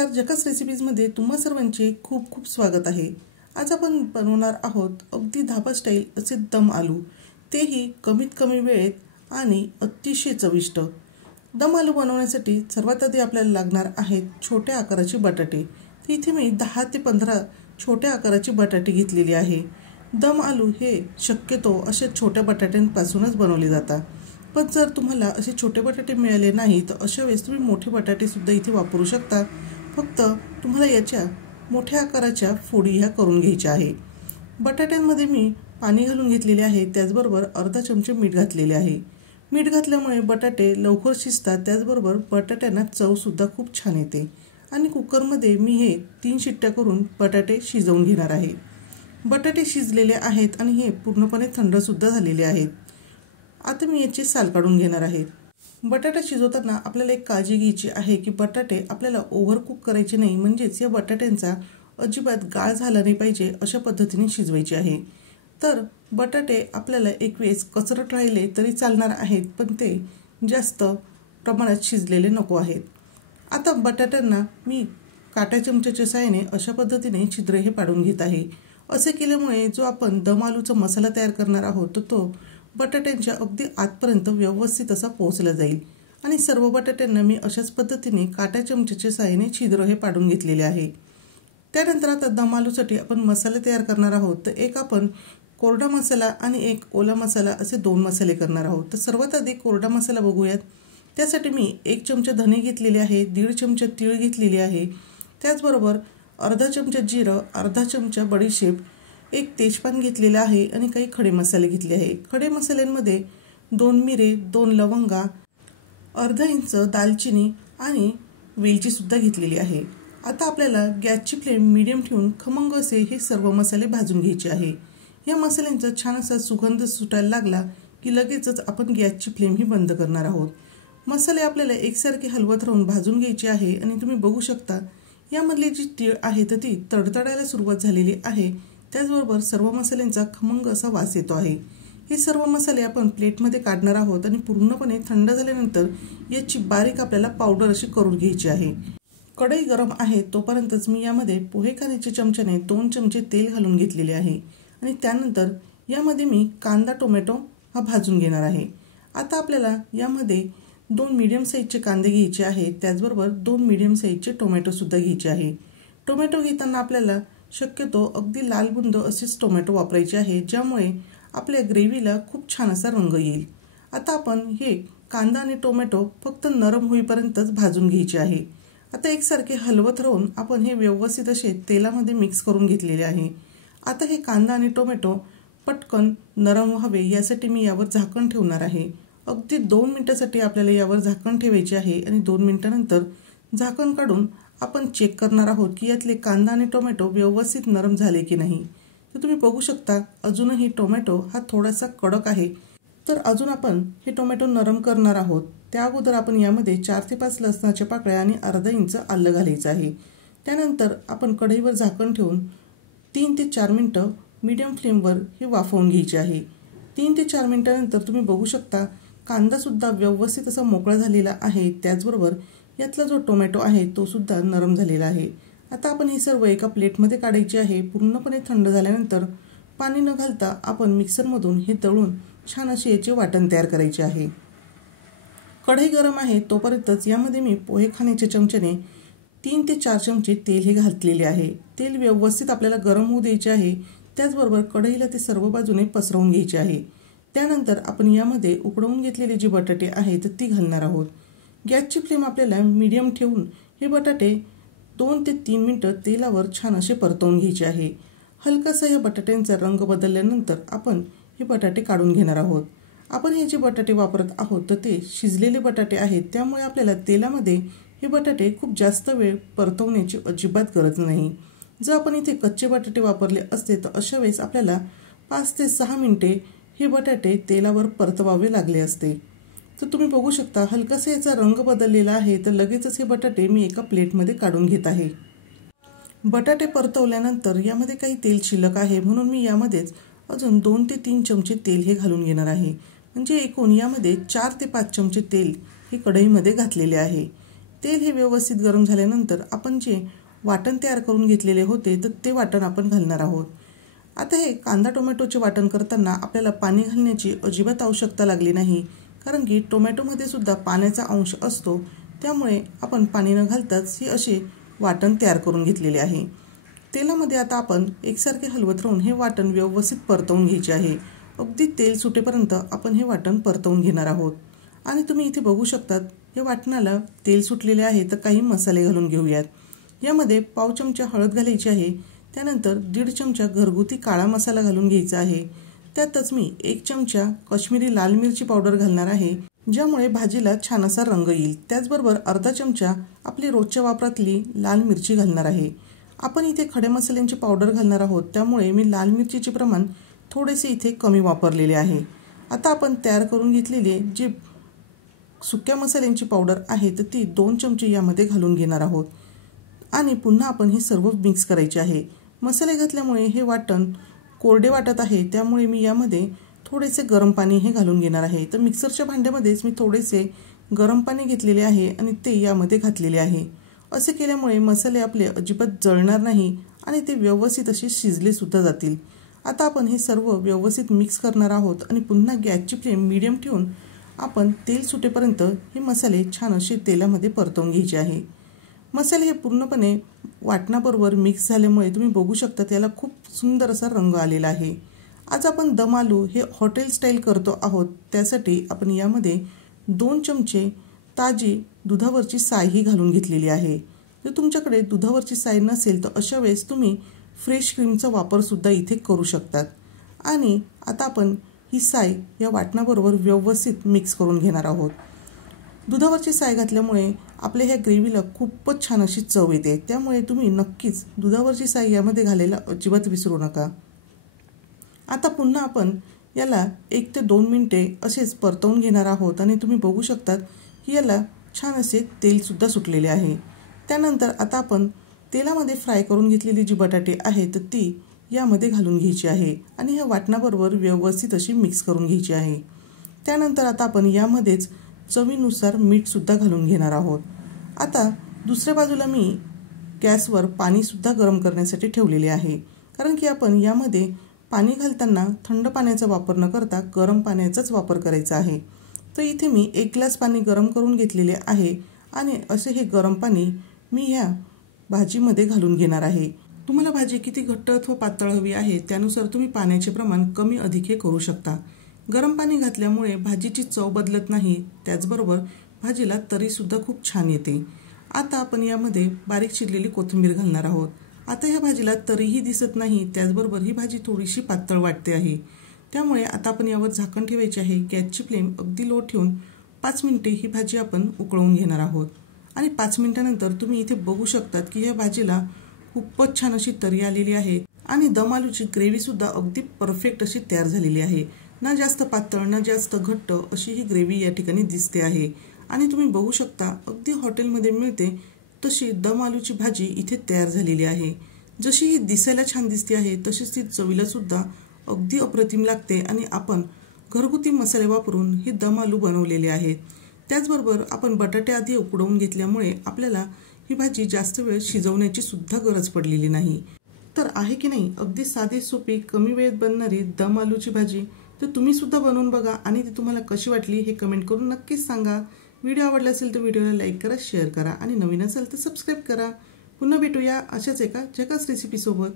नमस्कार, जकास रेसिपीजमध्ये तुम्हा सर्वांचे खूप खूप स्वागत आहे। आज आपण बनवणार आहोत अगदी धाबा स्टाईल असे दम आलू, तेही कमीत कमी वेळेत आणि अतिशय चविष्ट। दम आलू बनवण्यासाठी सर्वात आधी आपल्याला लागणार आहेत छोट्या आकाराचे बटाटे। तर इथे मी 10 ते 15 छोट्या आकाराचे बटाटे घेतलेले आहे। दम आलू हे शक्यतो अशा छोट्या बटाट्यांपासूनच बनवले जातात, पण जर तुम्हाला असे छोटे बटाटे मिळाले नाही तर अशा वेळेस तुम्ही मोठे बटाटे सुद्धा इथे वापरू शकता। फक्त तुम्हाला याच्या मोठ्या आकाराच्या फोडी ह्या करून घ्यायच्या आहे। बटाट्यांमध्ये मी पाणी घालून घेतलेले आहे, त्याचबरोबर अर्धा चमचा मीठ घातलेले आहे। मीठ घातल्यामुळे बटाटे लवकर शिजतात, त्याचबरोबर बटाट्यांना चव सुद्धा खूप छान येते। आणि कुकरमध्ये मी हे 3 शिट्ट्या करून बटाटे शिजवून घेणार आहे। बटाटे शिजलेले आहेत आणि हे पूर्णपणे थंड सुद्धा झालेले आहेत। आता मी याचे साल काढून घेणार आहे। बटाटा शिजवताना आपल्याला एक काळजी घ्यायची आहे की बटाटे आपल्याला ओव्हर कुक करायचे नाही, म्हणजेच या बटाट्यांचा अजिबात गाळ झाला नाही पाहिजे अशा पद्धतीने शिजवायचे आहे। तर बटाटे आपल्याला एक वेळेस कचरट राहिले तरी चालणार आहेत, पण ते जास्त प्रमाणात शिजलेले नको आहेत। आता बटाट्यांना मी काटा चमच्याच्या साहाय्याने अशा पद्धतीने छिद्र हे पाडून घेत आहे। असे केल्यामुळे जो आपण दम आलूचा मसाला तयार करणार आहोत तो बटाट्यांच्या अगदी आतपर्यंत व्यवस्थित असा पोहोचला जाईल। आणि सर्व बटाट्यांना मी अशाच पद्धतीने काटा चमच्याच्या साहाय्याने छिद्र हे पाडून घेतलेले आहे। त्यानंतर आता दम आलूसाठी आपण मसाले तयार करणार आहोत। तर एक आपण कोरडा मसाला आणि एक ओला मसाला असे 2 मसाले करणार आहोत। तर सर्वात आधी कोरडा मसाला बघूयात। त्यासाठी मी 1 चमचा धने घेतलेले आहे, 1.5 चमचा तीळ घेतलेले आहे, त्याचबरोबर अर्धा चमचा जिरं, अर्धा चमचा बडीशेप, 1 तेजपान घेतलेला आहे आणि काही खडे मसाले घेतले आहे। खडे मसाल्यांमध्ये 2 मिरे, 2 लवंगा, अर्धा इंच दालचिनी आणि वेलची सुद्धा घेतलेली आहे। आता आपल्याला गॅसची फ्लेम मीडियम ठेवून खमंग असे हे सर्व मसाले भाजून घ्यायचे आहे। या मसाल्यांचा छान असा सुगंध सुटायला लागला की लगेचच आपण गॅसची फ्लेम ही बंद करणार आहोत। मसाले आपल्याला एकसारखे हलवत राहून भाजून घ्यायचे आहे आणि तुम्ही बघू शकता यामधली जी तीळ आहे तर ती तडतडायला सुरुवात झालेली आहे। त्याचबरोबर सर्व मसाल्यांचा खमंग असा वास येतो आहे। हे सर्व मसाले आपण प्लेटमध्ये काढणार आहोत आणि पूर्णपणे थंड झाल्यानंतर याची बारीक आपल्याला पावडर अशी करून घ्यायची आहे। कढई गरम आहे तोपर्यंतच मी यामध्ये पोहे खाण्याच्या चमच्याने 2 चमचे तेल घालून घेतलेले आहे आणि त्यानंतर यामध्ये मी कांदा टोमॅटो हा भाजून घेणार आहे। आता आपल्याला यामध्ये 2 मीडियम साईजचे कांदे घ्यायचे आहेत, त्याचबरोबर 2 मीडियम साईजचे टोमॅटो सुद्धा घ्यायचे आहे। टोमॅटो घेताना आपल्याला शक्यतो अगदी लाल बुंद असेच टोमॅटो वापरायचे आहे, ज्यामुळे आपल्या ग्रेव्हीला खूप छान असा रंग येईल। आता आपण हे कांदा आणि टोमॅटो फक्त नरम होईपर्यंतच भाजून घ्यायचे आहे। आता एकसारखे हलवत राहून आपण हे व्यवस्थित असे तेलामध्ये मिक्स करून घेतलेले आहे। आता हे कांदा आणि टोमॅटो पटकन नरम व्हावे यासाठी मी यावर झाकण ठेवणार आहे। अगदी 2 मिनिटांसाठी आपल्याला यावर झाकण ठेवायचे आहे आणि 2 मिनिटांनंतर झाकण काढून आपण चेक करणार आहोत की यातले कांदा आणि टोमॅटो व्यवस्थित नरम झाले की नाही। तर तुम्ही बघू शकता अजूनही टोमॅटो हा थोडासा कडक आहे, तर अजून आपण हे टोमॅटो नरम करणार आहोत। त्या अगोदर आपण यामध्ये 4 ते 5 लसणाच्या पाकळ्या आणि अर्धा इंच आलं घालायचं आहे। त्यानंतर आपण कढईवर झाकण ठेवून 3 ते 4 मिनिटं मीडियम फ्लेमवर हे वाफवून घ्यायचे आहे। 3 ते 4 मिनिटांनंतर तुम्ही बघू शकता कांदा सुद्धा व्यवस्थित असा मोकळा झालेला आहे, त्याचबरोबर यातला जो टोमॅटो आहे तो सुद्धा नरम झालेला आहे। आता आपण हे सर्व एका प्लेटमध्ये काढायचे आहे। पूर्णपणे थंड झाल्यानंतर पाणी न घालता आपण मिक्सरमधून हे दळून छान असे याचे वाटण तयार करायचे आहे। कढई गरम आहे तोपर्यंतच यामध्ये मी पोहे खाण्याच्या चमच्याने 3 ते 4 चमचे तेल हे घातलेले आहे। तेल व्यवस्थित आपल्याला गरम होऊ द्यायचे आहे, त्याचबरोबर कढईला ते सर्व बाजूने पसरवून घ्यायचे आहे। त्यानंतर आपण यामध्ये उकडवून घेतलेले जे बटाटे आहेत ती घालणार आहोत। गॅसची फ्लेम आपल्याला मीडियम ठेवून हे बटाटे 2 ते 3 मिनिटं तेलावर छान असे परतवून घ्यायचे आहे। हलकासा या बटाट्यांचा रंग बदलल्यानंतर आपण हे बटाटे काढून घेणार आहोत। आपण हे जे बटाटे वापरत आहोत तर ते शिजलेले बटाटे आहेत, त्यामुळे आपल्याला तेलामध्ये हे बटाटे खूप जास्त वेळ परतवण्याची अजिबात गरज नाही। जर आपण इथे कच्चे बटाटे वापरले असते तर अशा वेळेस आपल्याला 5 ते 6 मिनिटे हे बटाटे तेलावर परतवावे लागले असते। तर तुम्ही बघू शकता हलकासा याचा रंग बदललेला आहे, तर लगेचच हे बटाटे मी एका प्लेटमध्ये काढून घेत आहे। बटाटे परतवल्यानंतर यामध्ये काही तेल शिल्लक आहे, म्हणून मी यामध्येच अजून 2 ते 3 चमचे तेल हे घालून घेणार आहे। म्हणजे एकूण यामध्ये 4 ते 5 चमचे तेल हे कढईमध्ये घातलेले आहे। तेल हे व्यवस्थित गरम झाल्यानंतर आपण जे वाटण तयार करून घेतलेले होते तर ते वाटण आपण घालणार आहोत। आता हे कांदा टोमॅटोचे वाटण करताना आपल्याला पाणी घालण्याची अजिबात आवश्यकता लागली नाही, कारण की टोमॅटोमध्ये सुद्धा पाण्याचा अंश असतो, त्यामुळे आपण पाणी न घालताच हे असे वाटण तयार करून घेतलेले आहे। तेलामध्ये आता आपण एकसारखे हलवत राहून हे वाटण व्यवस्थित परतवून घ्यायचे आहे। अगदी तेल सुटेपर्यंत आपण हे वाटण परतवून घेणार आहोत। आणि तुम्ही इथे बघू शकतात हे वाटणाला तेल सुटलेले आहे। तर काही मसाले घालून घेऊयात। यामध्ये पाव चमचा हळद घालायची आहे, त्यानंतर 1.5 चमचा घरगुती काळा मसाला घालून घ्यायचा आहे। त्यातच मी 1 चमचा काश्मीरी लाल मिरची पावडर घालणार आहे, ज्यामुळे भाजीला छान असा रंग येईल। त्याचबरोबर अर्धा चमचा आपली रोजच्या वापरातली लाल मिरची घालणार आहे। आपण इथे खडे मसाल्यांची पावडर घालणार आहोत, त्यामुळे मी लाल मिरचीचे प्रमाण थोडेसे इथे कमी वापरलेले आहे। आता आपण तयार करून घेतलेले जे सुक्या मसाल्यांची पावडर आहे तर ती 2 चमचे यामध्ये घालून घेणार आहोत आणि पुन्हा आपण हे सर्व मिक्स करायचे आहे। मसाले घातल्यामुळे हे वाटण कोरडे वाटत आहे, त्यामुळे मी यामध्ये थोडेसे गरम पाणी हे घालून घेणार आहे। तर मिक्सरच्या भांड्यामध्येच मी थोडेसे गरम पाणी घेतलेले आहे आणि ते यामध्ये घातलेले आहे। असे केल्यामुळे मसाले आपले अजिबात जळणार नाही आणि ते व्यवस्थित असे शिजले सुद्धा जातील। आता आपण हे सर्व व्यवस्थित मिक्स करणार आहोत आणि पुन्हा गॅसची फ्लेम मीडियम ठेवून आपण तेल सुटेपर्यंत हे मसाले छान असे तेलामध्ये परतवून घ्यायचे आहे। मसाले हे पूर्णपणे वाटणाबरोबर मिक्स झाल्यामुळे तुम्ही बघू शकता त्याला खूप सुंदर असा रंग आलेला आहे। आज आपण दम आलू हे हॉटेल स्टाईल करतो आहोत, त्यासाठी आपण यामध्ये 2 चमचे ताजी दुधावरची साय ही घालून घेतलेली आहे। जर तुमच्याकडे दुधावरची साय नसेल तर अशा वेळेस तुम्ही फ्रेश क्रीमचा वापर सुद्धा इथे करू शकतात। आणि आता आपण ही साय या वाटणाबरोबर व्यवस्थित मिक्स करून घेणार आहोत। दुधावरची साय घातल्यामुळे आपल्या ह्या ग्रेव्हीला खूपच छान अशी चव येते, त्यामुळे तुम्ही नक्कीच दुधावरची साय यामध्ये घालायला अजिबात विसरू नका। आता पुन्हा आपण याला 1 ते 2 मिनिटे असेच परतवून घेणार आहोत आणि तुम्ही बघू शकतात की याला छान असे तेल सुद्धा सुटलेले आहे। त्यानंतर आता आपण तेलामध्ये फ्राय करून घेतलेली जी बटाटे आहेत तर ती यामध्ये घालून घ्यायची आहे आणि ह्या वाटणाबरोबर व्यवस्थित अशी मिक्स करून घ्यायची आहे। त्यानंतर आता आपण यामध्येच चवीनुसार मीठ सुद्धा घालून घेणार आहोत। आता दुसऱ्या बाजूला मी गॅसवर पाणी सुद्धा गरम करण्यासाठी ठेवलेले आहे, कारण की आपण यामध्ये पाणी घालताना थंड पाण्याचा वापर न करता गरम पाण्याचाच वापर करायचा आहे। तर इथे मी 1 ग्लास पाणी गरम करून घेतलेले आहे आणि असे हे गरम पाणी मी ह्या भाजीमध्ये घालून घेणार आहे। तुम्हाला भाजी किती घट्ट अथवा पातळ हवी आहे त्यानुसार तुम्ही पाण्याचे प्रमाण कमी अधिक करू शकता। गरम पाणी घातल्यामुळे भाजीची चव बदलत नाही, त्याचबरोबर भाजीला तरी सुद्धा खूप छान येते। आता आपण यामध्ये बारीक चिरलेली कोथिंबीर घालणार आहोत। आता ह्या भाजीला तरीही दिसत नाही, त्याचबरोबर ही भाजी थोडीशी पातळ वाटते आहे, त्यामुळे आता आपण यावर झाकण ठेवायचे आहे। गॅसची फ्लेम अगदी लो ठेवून 5 मिनिटे ही भाजी आपण उकळवून घेणार आहोत आणि 5 मिनिटांनंतर तुम्ही इथे बघू शकतात की या भाजीला खूपच छान अशी तरी आलेली आहे आणि दम आलूची ग्रेव्ही सुद्धा अगदी परफेक्ट अशी तयार झालेली आहे। ना जास्त पातळ ना जास्त घट्ट अशी ही ग्रेव्ही या ठिकाणी दिसते आहे आणि तुम्ही बघू शकता अगदी हॉटेलमध्ये मिळते तशी दम आलूची भाजी इथे तयार झालेली आहे। जशी ही दिसायला छान दिसते आहे तशीच ती चवीला सुद्धा अगदी अप्रतिम लागते आणि आपण घरगुती मसाले वापरून हे दम आलू बनवलेले आहेत। त्याचबरोबर आपण बटाटे आधी उकडवून घेतल्यामुळे आपल्याला ही भाजी जास्त वेळ शिजवण्याची सुद्धा गरज पडलेली नाही। तर आहे की नाही अगदी साधी सोपी कमी वेळेत बनणारी दम आलूची भाजी। तर तुम्ही सुद्धा बनवून बघा आणि ती तुम्हाला कशी वाटली हे कमेंट करून नक्कीच सांगा। व्हिडिओ आवडला असेल तर व्हिडिओला लाईक करा, शेअर करा आणि नवीन असेल तर सबस्क्राईब करा। पुन्हा भेटूया अशाच एका झकास रेसिपी सोबत।